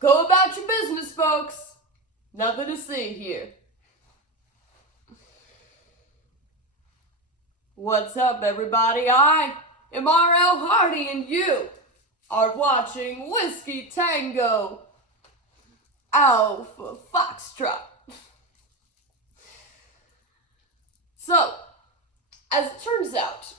Go about your business, folks. Nothing to see here. What's up, everybody? I am R.L. Hardy, and you are watching Whiskey Tango Alpha Foxtrot. So, as it turns out,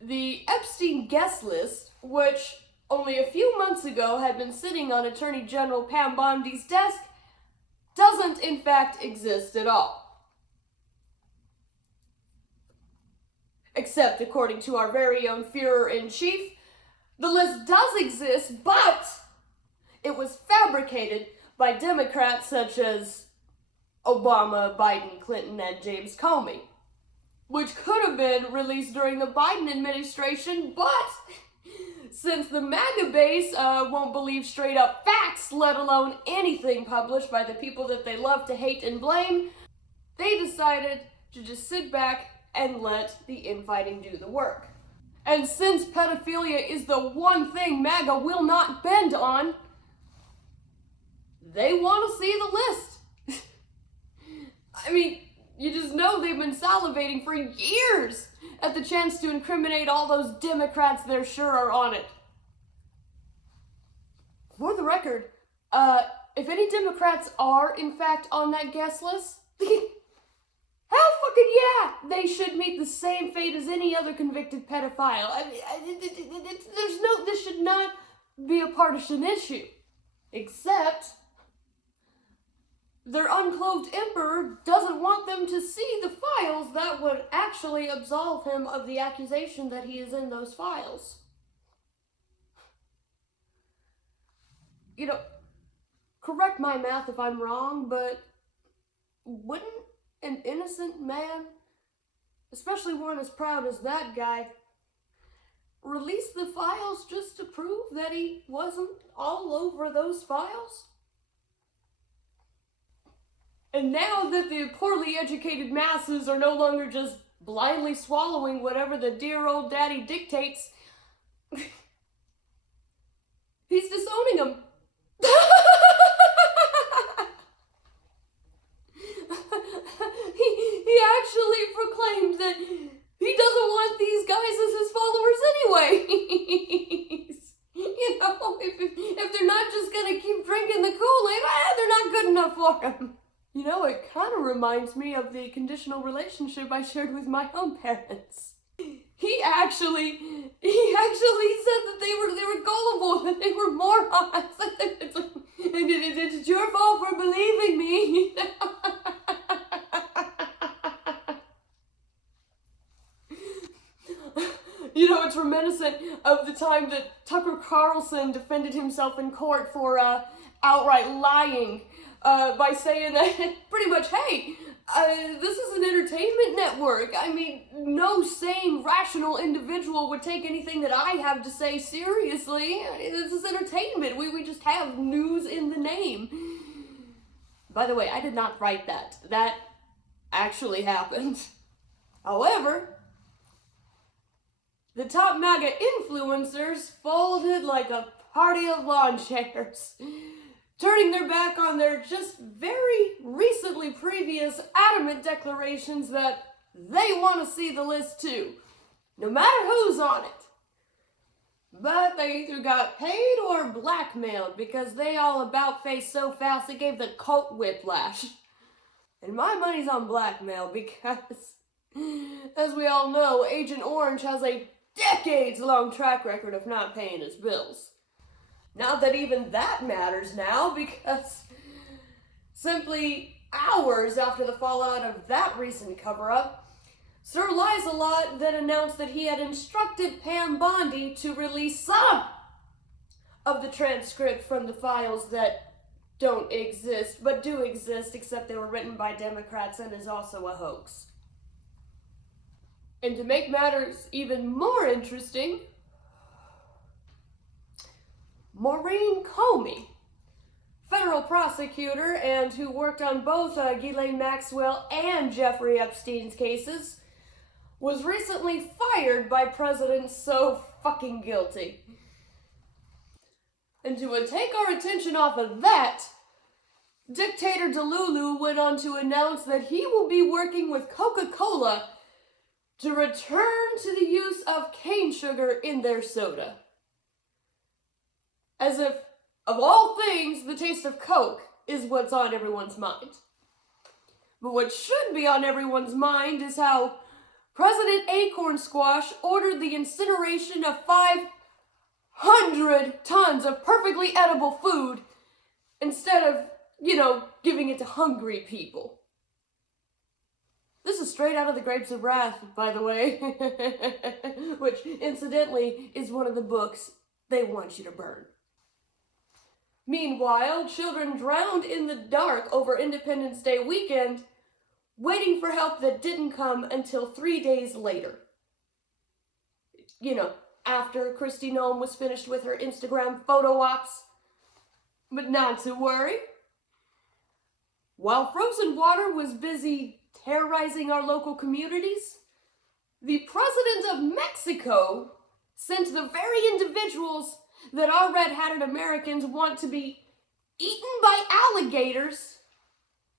the Epstein guest list, which only a few months ago had been sitting on Attorney General Pam Bondi's desk, doesn't in fact exist at all. Except, according to our very own Führer-in-Chief, the list does exist, but it was fabricated by Democrats such as Obama, Biden, Clinton, and James Comey, which could have been released during the Biden administration, but since the MAGA base won't believe straight up facts, let alone anything published by the people that they love to hate and blame, they decided to just sit back and let the infighting do the work. And since pedophilia is the one thing MAGA will not bend on, they want to see the list. I mean, you just know they've been salivating for years at the chance to incriminate all those Democrats they're sure are on it. For the record, if any Democrats are in fact on that guest list, hell fucking yeah! They should meet the same fate as any other convicted pedophile. I mean, this should not be a partisan issue. Except their unclothed emperor doesn't want them to see the files that would actually absolve him of the accusation that he is in those files. You know, correct my math if I'm wrong, but wouldn't an innocent man, especially one as proud as that guy, release the files just to prove that he wasn't all over those files? And now that the poorly educated masses are no longer just blindly swallowing whatever the dear old daddy dictates, he's disowning them. He actually proclaimed that he doesn't want these guys as his followers anyways. You know, if they're not just gonna keep drinking the Kool-Aid, they're not good enough for him. You know, it kind of reminds me of the conditional relationship I shared with my own parents. He actually said that they were gullible, that they were morons. It's your fault for believing me. You know, it's reminiscent of the time that Tucker Carlson defended himself in court for outright lying. By saying that pretty much, hey, this is an entertainment network. I mean, no sane, rational individual would take anything that I have to say seriously. This is entertainment. We just have news in the name. By the way, I did not write that. That actually happened. However, the top MAGA influencers folded like a party of lawn chairs, turning their back on their just very recently previous adamant declarations that they want to see the list too, no matter who's on it. But they either got paid or blackmailed because they all about-faced so fast it gave the cult whiplash. And my money's on blackmail because, as we all know, Agent Orange has a decades-long track record of not paying his bills. Not that even that matters now, because simply hours after the fallout of that recent cover-up, Sir Lies-a-Lot then announced that he had instructed Pam Bondi to release some of the transcript from the files that don't exist, but do exist, except they were written by Democrats and is also a hoax. And to make matters even more interesting, Maureen Comey, federal prosecutor and who worked on both Ghislaine Maxwell and Jeffrey Epstein's cases, was recently fired by presidents so fucking guilty. And to take our attention off of that, Dictator Delulu went on to announce that he will be working with Coca-Cola to return to the use of cane sugar in their soda. As if, of all things, the taste of Coke is what's on everyone's mind. But what should be on everyone's mind is how President Acorn Squash ordered the incineration of 500 tons of perfectly edible food instead of, giving it to hungry people. This is straight out of the Grapes of Wrath, by the way, which, incidentally, is one of the books they want you to burn. Meanwhile, children drowned in the dark over Independence Day weekend, waiting for help that didn't come until 3 days later. After Kristi Noem was finished with her Instagram photo ops. But not to worry. While frozen water was busy terrorizing our local communities, the president of Mexico sent the very individuals that our red-hatted Americans want to be eaten by alligators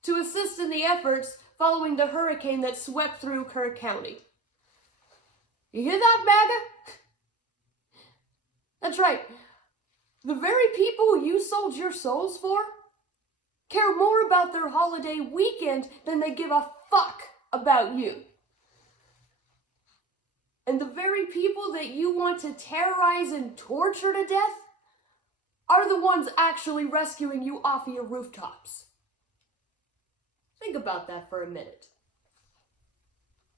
to assist in the efforts following the hurricane that swept through Kirk County. You hear that, MAGA? That's right. The very people you sold your souls for care more about their holiday weekend than they give a fuck about you. And the very people that you want to terrorize and torture to death are the ones actually rescuing you off of your rooftops. Think about that for a minute.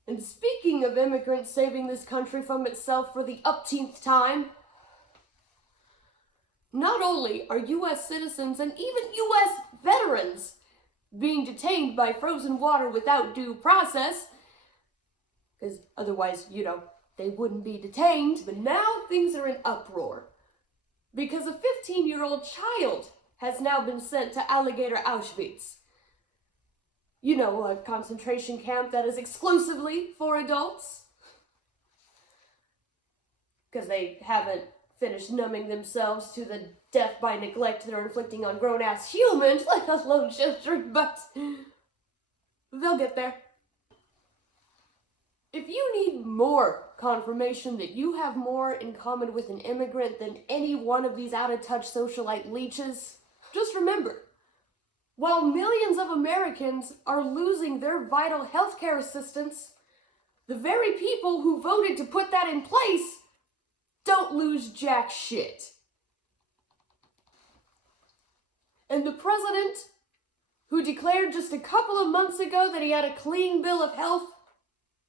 And speaking of immigrants saving this country from itself for the upteenth time, not only are U.S. citizens and even U.S. veterans being detained by frozen water without due process, because otherwise, they wouldn't be detained, but now things are in uproar because a 15-year-old child has now been sent to Alligator Auschwitz. A concentration camp that is exclusively for adults. Because they haven't finished numbing themselves to the death by neglect they're inflicting on grown-ass humans, let alone children, but they'll get there. If you need more confirmation that you have more in common with an immigrant than any one of these out-of-touch socialite leeches, just remember, while millions of Americans are losing their vital healthcare assistance, the very people who voted to put that in place don't lose jack shit. And the president, who declared just a couple of months ago that he had a clean bill of health,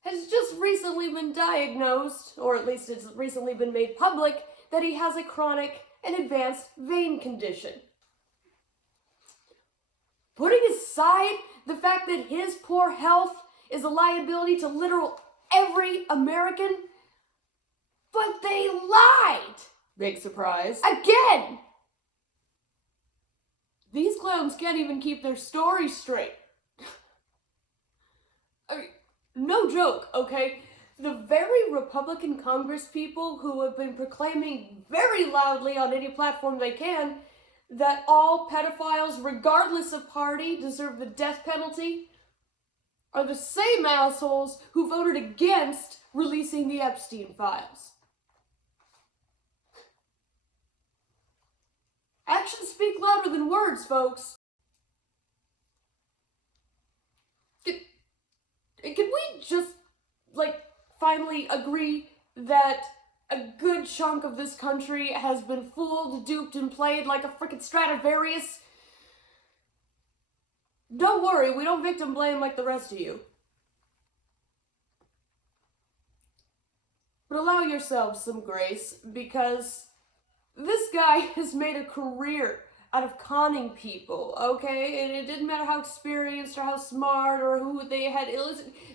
has just recently been diagnosed, or at least it's recently been made public, that he has a chronic and advanced vein condition. Putting aside the fact that his poor health is a liability to literal every American, but they lied! Big surprise. Again! These clowns can't even keep their story straight. No joke, okay? The very Republican Congress people who have been proclaiming very loudly on any platform they can that all pedophiles, regardless of party, deserve the death penalty are the same assholes who voted against releasing the Epstein files. Actions speak louder than words, folks. Can we just, finally agree that a good chunk of this country has been fooled, duped, and played like a frickin' Stradivarius? Don't worry, we don't victim blame like the rest of you. But allow yourselves some grace, because this guy has made a career out of conning people, okay? And it didn't matter how experienced or how smart or who they had.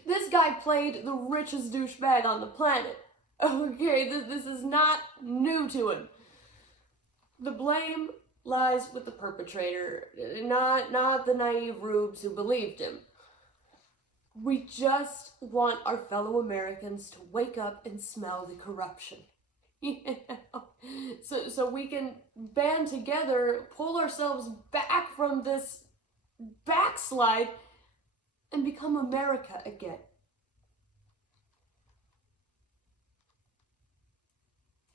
This guy played the richest douchebag on the planet, okay? This is not new to him. The blame lies with the perpetrator, not the naive rubes who believed him. We just want our fellow Americans to wake up and smell the corruption. You know? So we can band together, pull ourselves back from this backslide, and become America again.